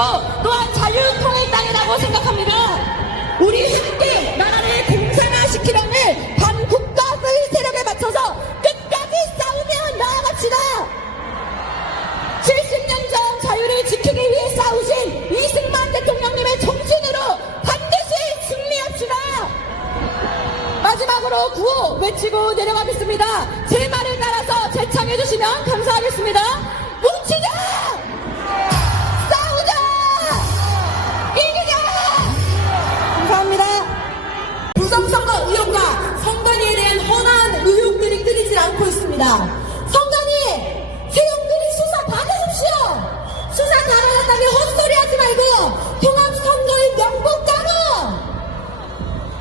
땅이고 또한 자유통일당이라고 생각합니다. 우리 함께 나라를 공산화시키려는 반국가주의 세력에 맞춰서 끝까지 싸우며 나아갑시다. 70년 전 자유를 지키기 위해 싸우신 이승만 대통령님의 정신으로 반드시 승리합시다. 마지막으로 구호 외치고 내려가겠습니다. 제 말을 따라서 재창해 주시면 감사하겠습니다. 뭉치자! 싸우자! 이기자! 감사합니다. 부정선거 의혹과 선관위에 대한 허나한 의혹들이 끊이질 않고 있습니다. 선관위! 세용들이 수사 받으십시오! 수사 가능하다면 헛소리하지 말고 통합선거의 명분 까고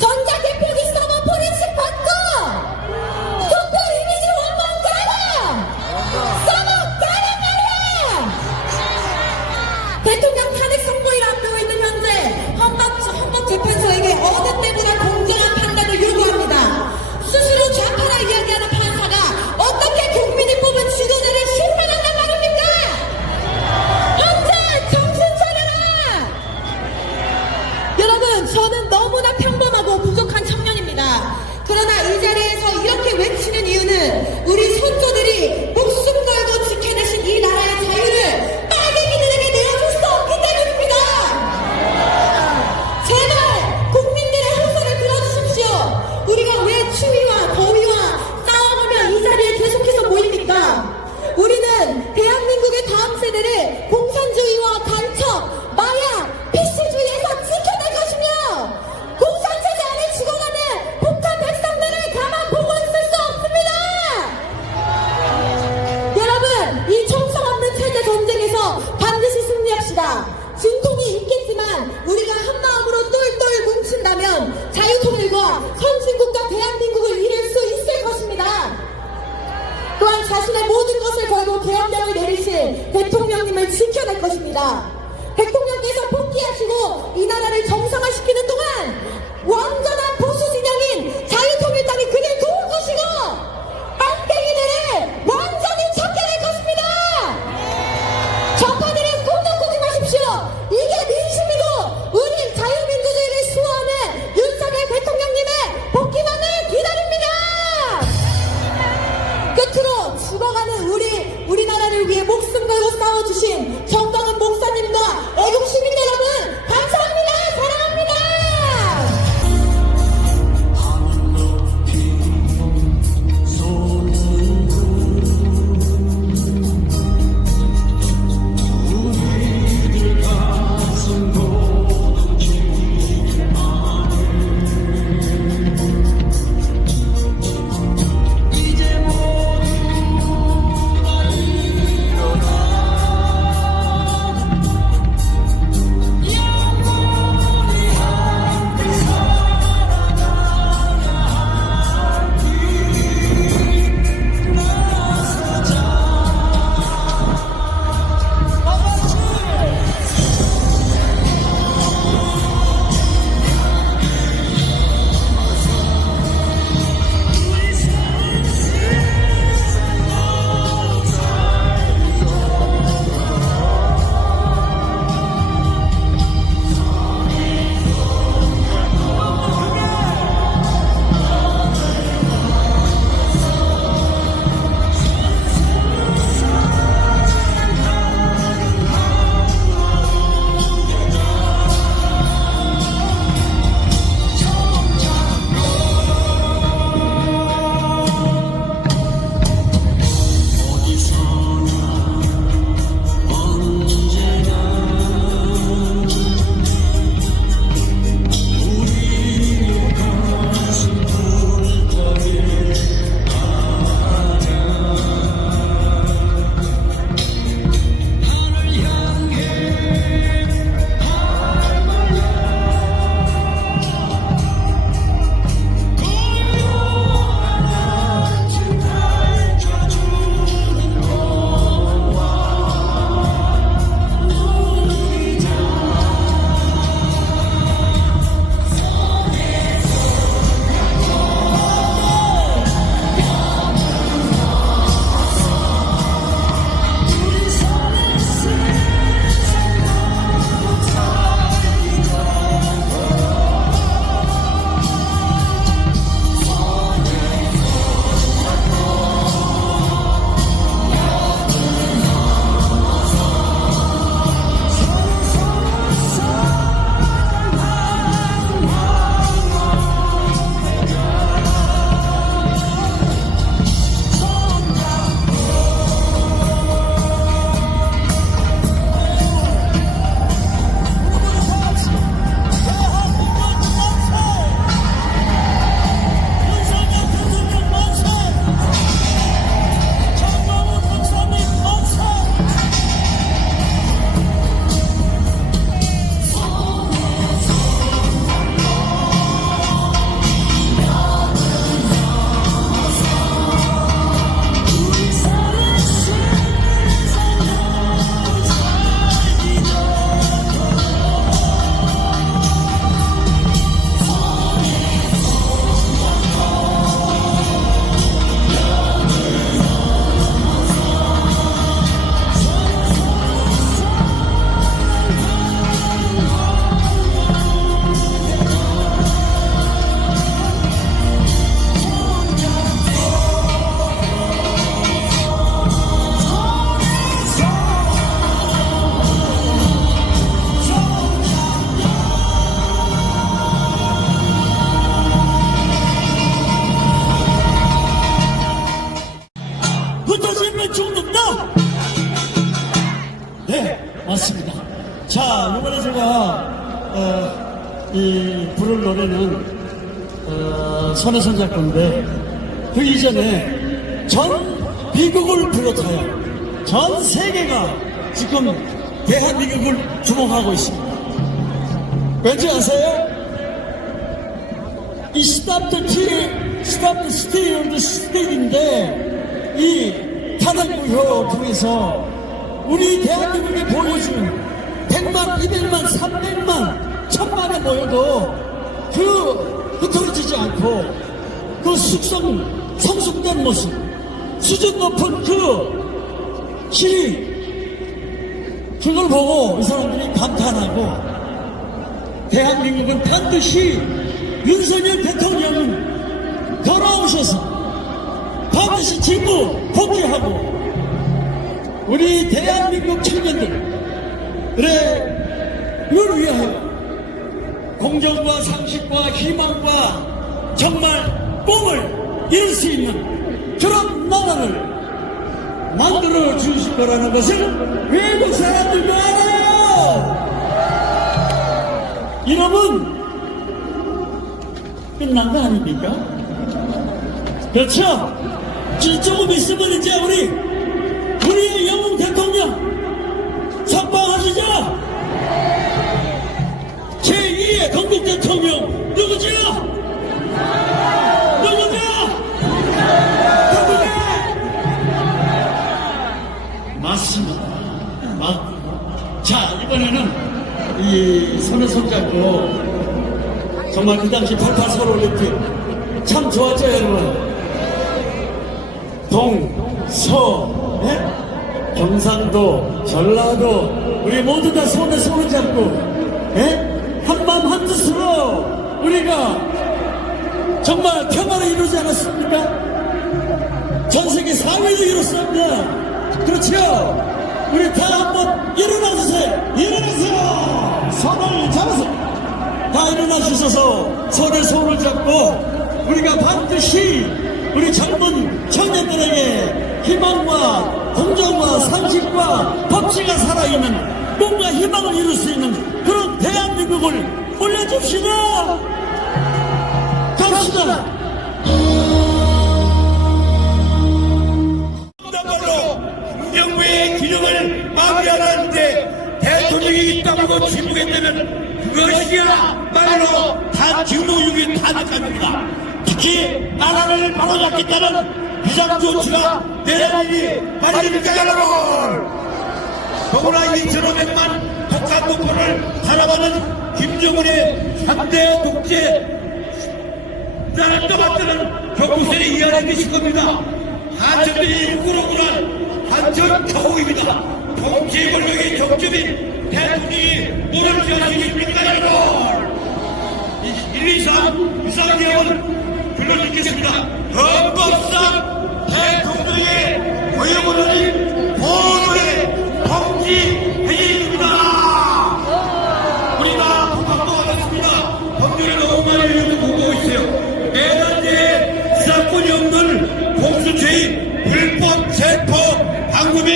전자개표기 서버 포렌식 받고 투표 이미지 원본 가라! 서버 가라 말이야! 대통령 탄핵 선거를 앞두고 있는 현재 헌법재판소에게 어느 때보다 공정한 판단을 요구합니다. 스스로 좌파라 이야기하는 판사가 어떻게 국민이 뽑은 지도자를 심판한단 말입니까? 현재 정신 차려라! 여러분, 저는 너무나 평범하고 부족한 청년입니다. 그러나 이 자리에서 이렇게 외치는 이유는 우리 선조들이 목숨 걸고 지켜내신 이 나라의 자유를 빨갱이들에게 내어줄 수 없기 때문입니다. 제발 국민들의 호소를 들어주십시오. 우리가 왜 추위와 더위와 싸워보며 이 자리에 계속해서 모입니까? 우리는 대한민국의 다음 세대를 공산주의와 간첩, 마약, PC주의에서 지켜낼 것이며 공산체제 안에 죽어가는 북한 백성들을 가만 보고 있을 수 없습니다. 여러분, 이 정성 없는 체제 전쟁에서 반드시 승리합시다. 진통이 있겠지만 우리가 한마음으로 똘똘 뭉친다면 자유통일과 선진국가 대한민국을 이룰 수 있을 것입니다. 또한 자신의 모든 것을 걸고 계엄령을 내리실 대통령님을 지켜낼 것입니다. 대통령께서 복귀하시고 이 나라를 정상화시키는 동안 완전한 보수 진영인 자유통일당이 그를 도울 것이고 빵땡이들을 완전히 척결할 것입니다. 좌파들은 꿈도 꾸지 마십시오. 이게 민심이고 우리 자유민주주의를 수호하는 윤석열 대통령님의 복귀만을 기다립니다. 끝으로 죽어가는 우리나라를 위해 목숨 걸고 싸워주신 정광훈 목사님과 애국 시민 여러분, 감사합니다. 사랑합니다. 맞습니다. 자, 이번에 제가 부를 노래는 손혜선 작가인데 그 이전에 전 미국을 비롯하여 전 세계가 지금 대한민국을 주목하고 있습니다. 왠지 아세요? 이 Stop the Steal of the State인데 이 탄핵무효 통해서 우리 대한민국에 보여준 100만, 200만, 300만, 1000만에 모여도 흐트러지지 않고 그 성숙된 모습, 수준 높은 그 시위, 그걸 보고 이 사람들이 감탄하고 대한민국은 반드시 윤석열 대통령은 돌아오셔서 반드시 진보 복귀하고 우리 대한민국 청년들을 위하여 공정과 상식과 희망과 정말 꿈을 이룰 수 있는 그런 나라를 만들어 주실 거라는 것을 외국 사람들도 알아요. 이러면 끝난 거 아닙니까? 그렇죠? 조금 있으면 이제 우리의 영웅 대통령 석방하시죠? 제2의 건국 대통령 누구죠? 맞습니다. 자, 이번에는 이 손혜선 작고 정말 그 당시 88 서울올림픽 참 좋았죠, 여러분? 동, 서, 경상도, 전라도 우리 모두 다 손에 손을 잡고 한마음 한뜻으로 우리가 정말 평화를 이루지 않았습니까? 전세계 4위를 이뤘습니다. 그렇죠? 우리 다 한번 일어나주세요. 일어나세요. 손을 잡으세요. 다 일어나 주셔서 손에 손을 잡고 우리가 반드시 우리 젊은 청년들에게 희망과 공정과 상식과 법치가 살아있는 꿈과 희망을 이룰 수 있는 그런 대한민국을 올려줍시다. 갑시다. 정부의 기능을 마비하는데 대통령이 있다고 진부했다면 그것이야말로 다 직무유기 탄핵입니다. 특히 나라를 바로잡겠다는 비상조치가 내란이 말입니까 여러분? 더구나 2,500만 북한 목표를 바라보는 김정은의 3대 독재 나라를 떠받드는 경고세에 이해하는 것일 겁니다. 한전들이 꾸러꾸란 한전 타옥입니다. 정치 권력의 정점인 대통령이 뭐를 지어주십니까 여러분? 1, 2, 3 유상개혁을 불러드리겠습니다. 헌법상 대통령의 고유권은 모두의 통치 행위입니다. 우리가 북한도 하겠습니다. 법률에 너무 많이 보고 있어요. 애단지에 수사권이 없는 공수처의 불법 체포 방금이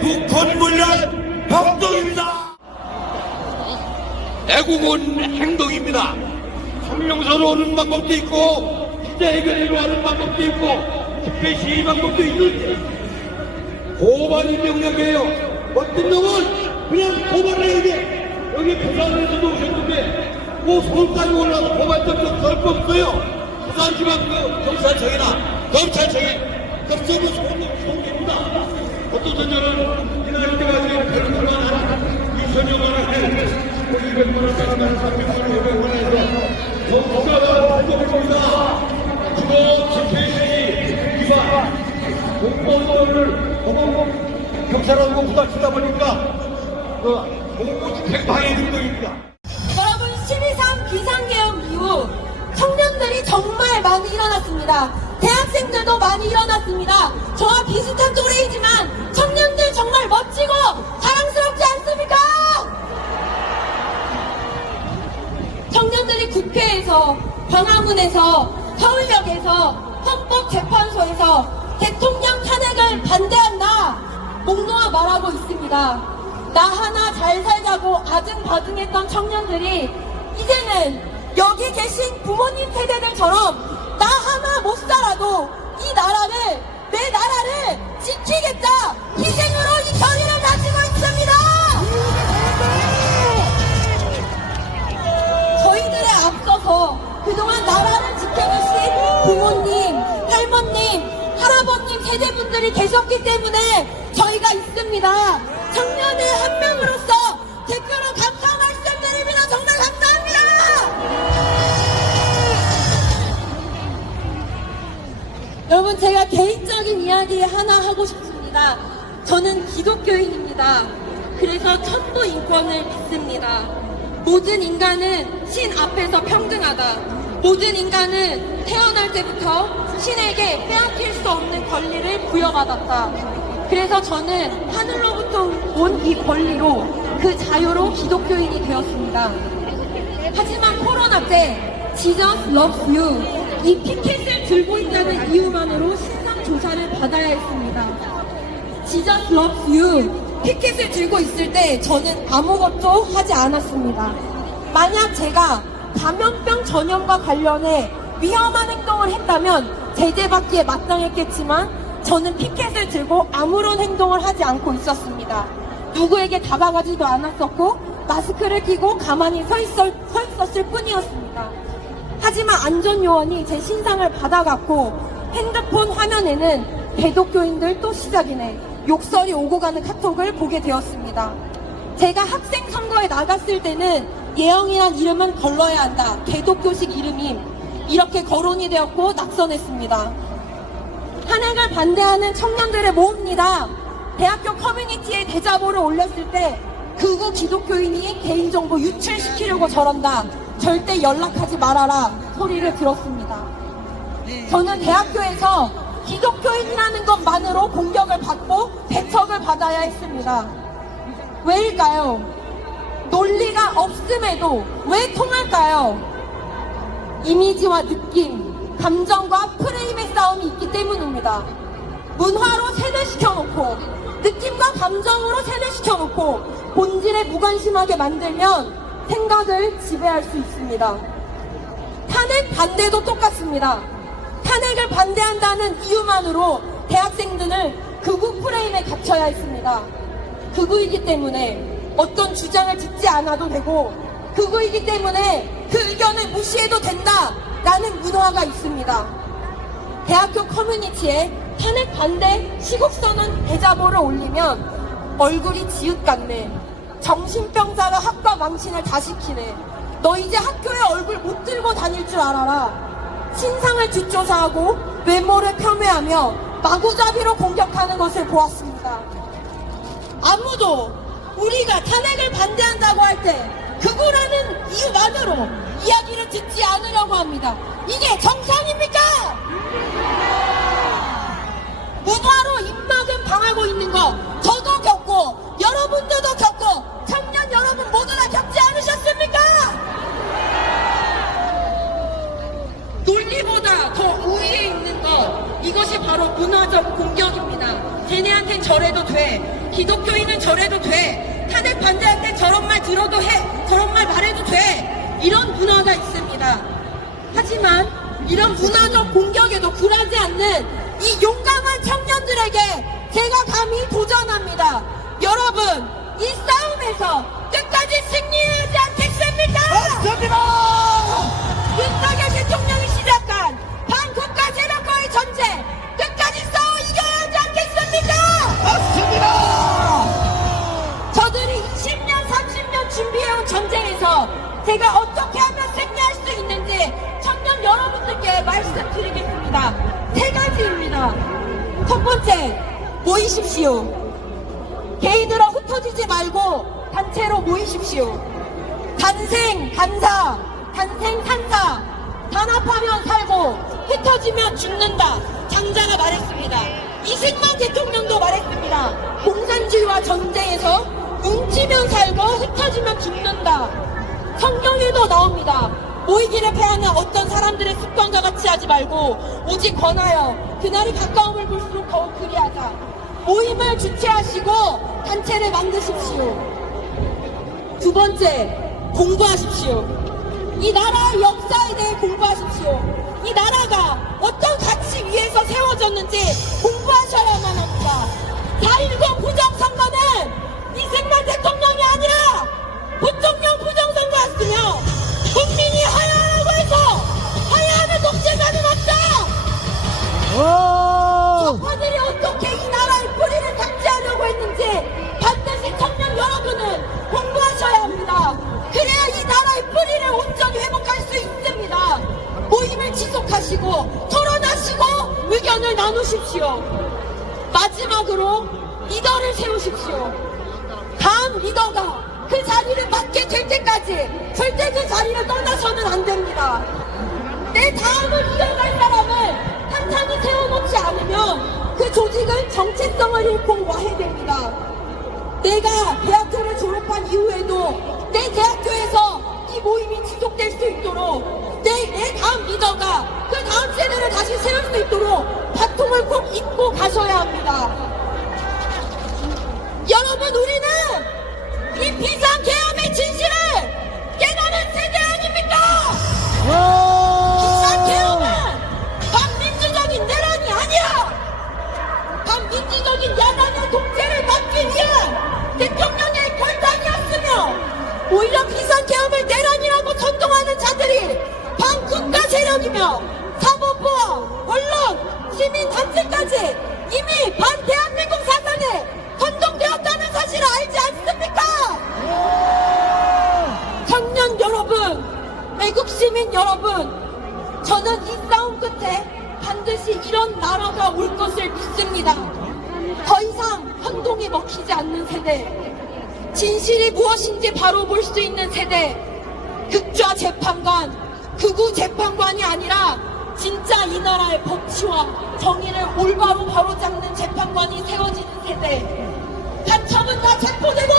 국헌문란暴動입니다. 애국은 행동입니다. 성명서로 오는 방법도 있고 기자회견으로 하는 방법도 있고 집회 시위 방법도 있는데 고발이 명령이에요. 어떤 놈은 그냥 고발을 해야 돼. 여기 부산에서도 오셨는데 뭐 서울까지 올라가서 고발 접촉 할 거 없어요. 부산지방그 경찰청이나 검찰청에 급성은 소입니다. 어떤 전자는 이날 때까지 별로만 하는 유선영만을 해 200만원, 100만원, 300만원, 500만원에서 정부가 발표합니다. 주로 집회시위 위반 공무원들을 너무 경찰하고 부닥치다 보니까 공무 집행 방해 등등입니다. 여러분 12.3 비상계엄 이후 청년들이 정말 많이 일어났습니다. 대학생들도 많이 일어났습니다. 저와 비슷한 또래이지만 청년들 정말 멋지고 자랑스럽지 않습니까? 청년들이 국회에서, 광화문에서, 서울역에서, 헌법재판소에서 대통령 탄핵을 반대한다 목 놓아 말하고 있습니다. 나 하나 잘 살자고 아등바등했던 청년들이 이제는 여기 계신 부모님 세대들처럼 나 하나 못 살아도 이 나라를, 내 나라를 지키겠다 희생으로 이 결의를 가지고 있습니다. 저희들에 앞서서 그동안 나라를 지켜주신 부모님, 할머님, 할아버님 세대분들이 계셨기 때문에 저희가 있습니다. 청년의 한 명으로서 대표로 감사 말씀드립니다. 정말 감사합니다. 여러분, 제가 개인적인 이야기 하나 하고 싶습니다. 저는 기독교인입니다. 그래서 천부 인권을 믿습니다. 모든 인간은 신 앞에서 평등하다. 모든 인간은 태어날 때부터 신에게 빼앗길 수 없는 권리를 부여받았다. 그래서 저는 하늘로부터 온 이 권리로, 그 자유로 기독교인이 되었습니다. 하지만 코로나 때 Jesus loves you, 이 피켓을 들고 있다는 이유만으로 신상 조사를 받아야 했습니다. Jesus loves you 피켓을 들고 있을 때 저는 아무것도 하지 않았습니다. 만약 제가 감염병 전염과 관련해 위험한 행동을 했다면 제재받기에 마땅했겠지만 저는 피켓을 들고 아무런 행동을 하지 않고 있었습니다. 누구에게 다가가지도 않았었고 마스크를 끼고 가만히 서 있었을 뿐이었습니다. 하지만 안전요원이 제 신상을 받아갔고 핸드폰 화면에는 대독교인들 또 시작이네, 욕설이 오고 가는 카톡을 보게 되었습니다. 제가 학생 선거에 나갔을 때는 예영이란 이름은 걸러야 한다, 개독교식 이름임, 이렇게 거론이 되었고 낙선했습니다. 탄핵을 반대하는 청년들의 모읍니다. 대학교 커뮤니티에 대자보를 올렸을 때 극우 기독교인이 개인정보 유출시키려고 저런다, 절대 연락하지 말아라 소리를 들었습니다. 저는 대학교에서 기독교인이라는 것만으로 공격을 받고 배척을 받아야 했습니다. 왜일까요? 논리가 없음에도 왜 통할까요? 이미지와 느낌, 감정과 프레임의 싸움이 있기 때문입니다. 문화로 세뇌시켜놓고, 느낌과 감정으로 세뇌시켜놓고 본질에 무관심하게 만들면 생각을 지배할 수 있습니다. 탄핵 반대도 똑같습니다. 탄핵을 반대한다는 이유만으로 대학생들을 극우 프레임에 갇혀야 했습니다. 극우이기 때문에 어떤 주장을 듣지 않아도 되고, 극우이기 때문에 그 의견을 무시해도 된다 라는 문화가 있습니다. 대학교 커뮤니티에 탄핵 반대 시국선언 대자보를 올리면 얼굴이 지읒 같네, 정신병자가 학과 망신을 다 시키네, 너 이제 학교에 얼굴 못 들고 다닐 줄 알아라, 신상을 뒷조사하고 외모를 폄훼하며 마구잡이로 공격하는 것을 보았습니다. 아무도 우리가 탄핵을 반대한다고 할 때 극우라는 이유만으로 이야기를 듣지 않으려고 합니다. 이게 정상입니까? 문화로 입막음 당하고 있는 거 저도 겪고 여러분들도 겪고 청년 여러분 모두 다 겪지 않으셨습니까? 논리보다 더 우위에 있는 것, 이것이 바로 문화적 공격입니다. 쟤네한텐 저래도 돼, 기독교인은 저래도 돼, 탄핵 반대할 때 저런 말 들어도 해, 저런 말 말해도 돼, 이런 문화가 있습니다. 하지만 이런 문화적 공격에도 굴하지 않는 이 용감한 청년들에게 제가 감히 도전합니다. 여러분, 이 싸움에서 끝까지 승리하지 않겠습니까? 맞습니다! 윤석열 대통령이 시작한 반국가 세력과의 전쟁 끝까지 싸워 이겨야 하지 않겠습니까? 맞습니다! 저들이 20년, 30년 준비해온 전쟁에서 제가 어떻게 하면 승리할 수 있는지 청년 여러분들께 말씀드리겠습니다. 3가지입니다. 첫 번째, 모이십시오. 개인으로 흩어지지 말고 단체로 모이십시오. 단생, 단사, 단생, 산사, 단합하면 살고 흩어지면 죽는다, 장자가 말했습니다. 이승만 대통령도 말했습니다. 공산주의와 전쟁에서 뭉치면 살고 흩어지면 죽는다. 성경에도 나옵니다. 모이기를 패하는 어떤 사람들의 습관과 같이 하지 말고 오직 권하여 그날이 가까움을 볼수록 더욱 그리하자. 모임을 주최하시고 단체를 만드십시오. 두 번째, 공부하십시오. 이 나라의 역사에 대해 공부하십시오. 이 나라가 어떤 가치 위에서 세워졌는지 공부하셔야만 합니다. 4.19 부정선거는 이승만 대통령이 아니라 부통령 부정선거였으며 국민이 하야하라고 해서 하야하는 독재자는 없다! 적파들이 어떻게 이 나라의 뿌리를 삭제하려고 했는지 반드시 청년 여러분은 공부하셔야 합니다. 그래야 이 나라의 뿌리를 온전히 회복할 수 있습니다. 모임을 지속하시고 토론하시고 의견을 나누십시오. 마지막으로 리더를 세우십시오. 다음 리더가 그 자리를 맡게 될 때까지 절대 그 자리를 떠나서는 안 됩니다. 내 다음을 이어갈 사람을 한참히 세워놓지 않으면 그 조직은 정체성을 잃고 와해됩니다. 내가 대학교를 졸업한 이후에도 내 대학교에서 이 모임이 지속될 수 있도록 내 다음 리더가 그 다음 세대를 다시 세울 수 있도록 바통을 꼭 잇고 가셔야 합니다. 여러분, 우리는 이 비상계엄의 진실을 깨달은 세대 아닙니까? 비상계엄은 반민주적인 내란이 아니야! 반민주적인 야당의 독재를 막기 위한 대통령의 결단이었으며 오히려 비상계엄을 내란이라고 선동하는 자들이 반국가 세력이며 사법부와 언론, 시민단체까지 이미 반대한민국 사상에 선동되었다는 사실을 알지 않습니까? 청년 여러분, 애국 시민 여러분, 저는 이 싸움 끝에 반드시 이런 나라가 올 것을 믿습니다. 더 이상 혼동에 먹히지 않는 세대, 진실이 무엇인지 바로 볼 수 있는 세대, 극좌 재판관, 극우 재판관이 아니라 진짜 이 나라의 법치와 정의를 올바로 바로잡는 재판관이 세워지는 세대, 가처분 다 체포되고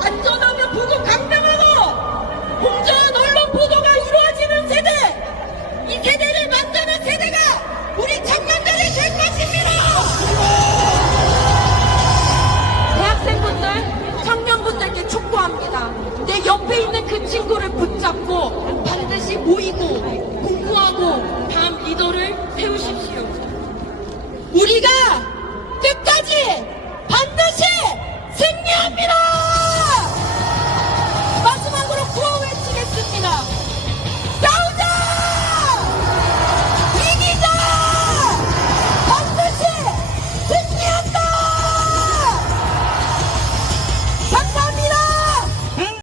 안전하면 보도 강명하고 공정한 언론 보도가 이루어지는 세대, 이 세대를 만드는 세대가 우리 청년들이 될 것입니다. 대학생분들, 청년분들께 촉구합니다. 내 옆에 있는 그 친구를